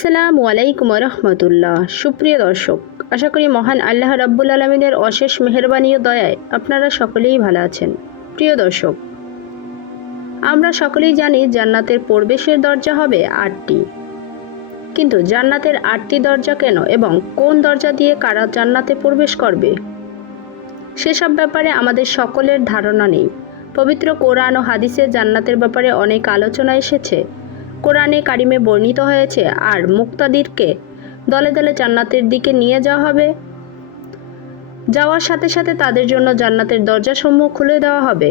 আসসালামু আলাইকুম রহমতুল্লাহ। সুপ্রিয় দর্শক, আশা করি মহান আল্লাহ রাব্বুল আলমিনের অশেষ মেহরবানি ও দয়ায় আপনারা সকলেই ভালো আছেন। প্রিয় দর্শক, আমরা সকলেই জানি জান্নাতের প্রবেশের দরজা হবে আটটি। কিন্তু জান্নাতের আটটি দরজা কেন এবং কোন দরজা দিয়ে কারা জান্নাতে প্রবেশ করবে? সেসব ব্যাপারে আমাদের সকলের ধারণা নেই। পবিত্র কোরআন ও হাদিসে জান্নাতের ব্যাপারে অনেক আলোচনা এসেছে। কোরআনে কারিমে বর্ণিত হয়েছে, আর মুক্তাদিরকে দলে দলে জান্নাতের দিকে নিয়ে যাওয়া হবে। যাওয়ার সাথে সাথে তাদের জন্য জান্নাতের দরজাসমূহ খুলে দেওয়া হবে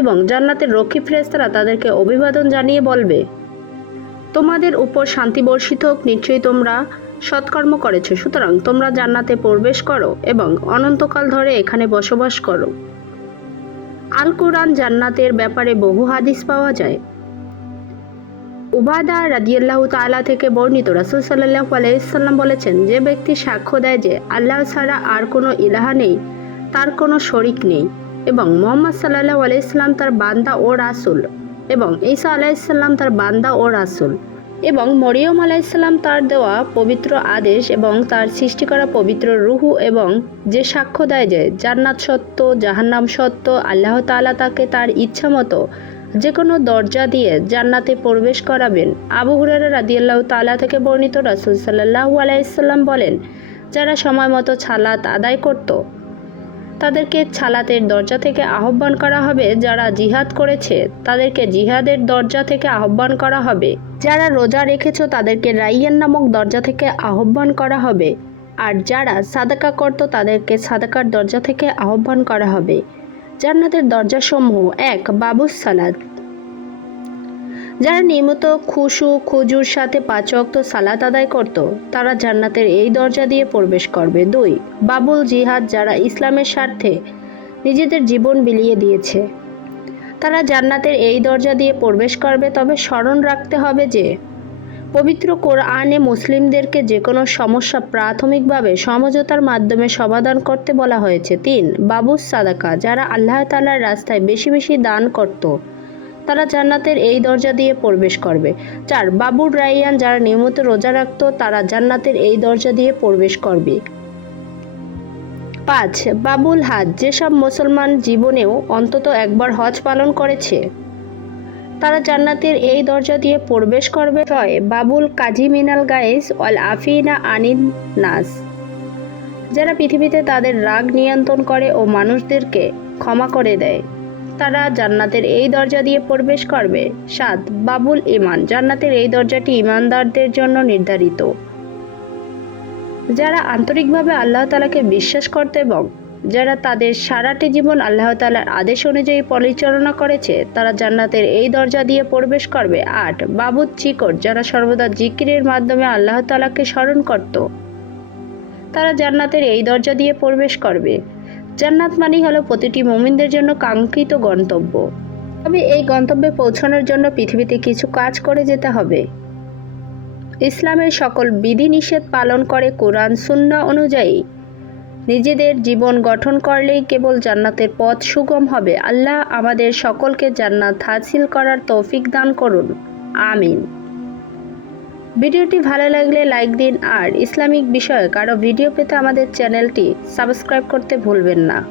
এবং জান্নাতের রক্ষী ফ্রেস্তারা তাদেরকে অভিবাদন জানিয়ে বলবে, তোমাদের উপর শান্তি বর্ষিত হোক, নিশ্চয়ই তোমরা সৎকর্ম করেছ। সুতরাং তোমরা জান্নাতে প্রবেশ করো এবং অনন্তকাল ধরে এখানে বসবাস করো। আল কোরআন জান্নাতের ব্যাপারে বহু হাদিস পাওয়া যায়। উবাদা রাদিয়াল্লাহু তাআলা থেকে বর্ণিত রাসূল সাল্লাল্লাহু আলাইসাল্লাম বলেছেন, যে ব্যক্তি সাক্ষ্য দেয় যে আল্লাহ ছাড়া আর কোনো ইলাহা নেই, তার কোনো শরিক নেই এবং মোহাম্মদ সাল্লাহ আলাইহি সাল্লাম তার বান্দা ও রাসূল এবং ঈসা আলাইহিস সালাম তার বান্দা ও রাসূল এবং মরিয়ম আলাইসাল্লাম তার দেওয়া পবিত্র আদেশ এবং তার সৃষ্টি করা পবিত্র রুহু এবং যে সাক্ষ্য দেয় যে জান্নাত সত্য, জাহান্নাম সত্য, আল্লাহ তাআলা তাকে তার ইচ্ছা মতো যে কোনো দরজা দিয়ে জান্নাতে প্রবেশ করাবেন। আবু হুরারা রাদিয়াল্লাহ তালা থেকে বর্ণিত রাসূল সাল্লাল্লাহু আলাইসাল্লাম বলেন, যারা সময় মতো ছালাত আদায় করত, তাদেরকে ছালাতের দরজা থেকে আহ্বান করা হবে। যারা জিহাদ করেছে, তাদেরকে জিহাদের দরজা থেকে আহ্বান করা হবে। যারা রোজা রেখেছো, তাদেরকে রাইয়ান নামক দরজা থেকে আহ্বান করা হবে। আর যারা সাদাকা করত, তাদেরকে সাদাকার দরজা থেকে আহ্বান করা হবে। জান্নাতের দরজাসমূহ এক বাবুস সালাদ। যারা নিয়মিত খুশু, খুজুর সাথে পাঁচ অক্ত সালাত আদায় করত, তারা জান্নাতের এই দরজা দিয়ে প্রবেশ করবে। দুই, বাবুল জিহাদ যারা ইসলামের স্বার্থে নিজেদের জীবন বিলিয়ে দিয়েছে, তারা জান্নাতের এই দরজা দিয়ে প্রবেশ করবে। তবে স্মরণ রাখতে হবে যে পবিত্র কোরআনে মুসলিমদেরকে যে কোনো সমস্যা প্রাথমিকভাবে সমঝোতার মাধ্যমে সমাধান করতে বলা হয়েছে। তিন বাবুস সাদাকা, যারা আল্লাহ তালার রাস্তায় বেশি বেশি দান করত, তারা জান্নাতের এই দরজা দিয়ে প্রবেশ করবে। চার বাবুর রাইয়ান, যারা নিয়মিত রোজা রাখত, তারা জান্নাতের এই দরজা দিয়ে প্রবেশ করবে। পাঁচ, বাবুল হাজ, যেসব মুসলমান জীবনেও অন্তত একবার হজ পালন করেছে তারা জান্নাতের এই দরজা দিয়ে প্রবেশ করবে। ছয় বাবুল কাজী মিনাল গায়েস অল আফিনা আনিন নাস। যারা পৃথিবীতে তাদের রাগ নিয়ন্ত্রণ করে ও মানুষদেরকে ক্ষমা করে দেয়, তারা জান্নাতের এই দরজা দিয়ে প্রবেশ করবে। সাত। বাবুল ইমান জান্নাতের এই দরজাটি ইমানদারদের জন্য নির্ধারিত। যারা আন্তরিকভাবে আল্লাহ তালাকে বিশ্বাস করতে এবং যারা তাদের সারাটি জীবন আল্লাহ তালার আদেশ অনুযায়ী পরিচালনা করেছে, তারা জান্নাতের এই দরজা দিয়ে প্রবেশ করবে। আট, বাবুদ চিকর, যারা সর্বদা জিকিরের মাধ্যমে আল্লাহ তালাকে স্মরণ করত, তারা জান্নাতের এই দরজা দিয়ে প্রবেশ করবে। জান্নাত মানেই হলো প্রতিটি মুমিনদের জন্য কাঙ্ক্ষিত গন্তব্য। তবে এই গন্তব্যে পৌঁছানোর জন্য পৃথিবীতে কিছু কাজ করে যেতে হবে। ইসলামের সকল বিধিনিষেধ পালন করে কোরআন সুন্না অনুযায়ী নিজেদের জীবন গঠন করলেই কেবল জান্নাতের পথ সুগম হবে। আল্লাহ আমাদের সকলকে জান্নাত হাসিল করার তৌফিক দান করুন। আমিন। ভিডিওটি ভালো লাগলে লাইক দিন আর ইসলামিক বিষয়ে কারও ভিডিও পেতে আমাদের চ্যানেলটি সাবস্ক্রাইব করতে ভুলবেন না।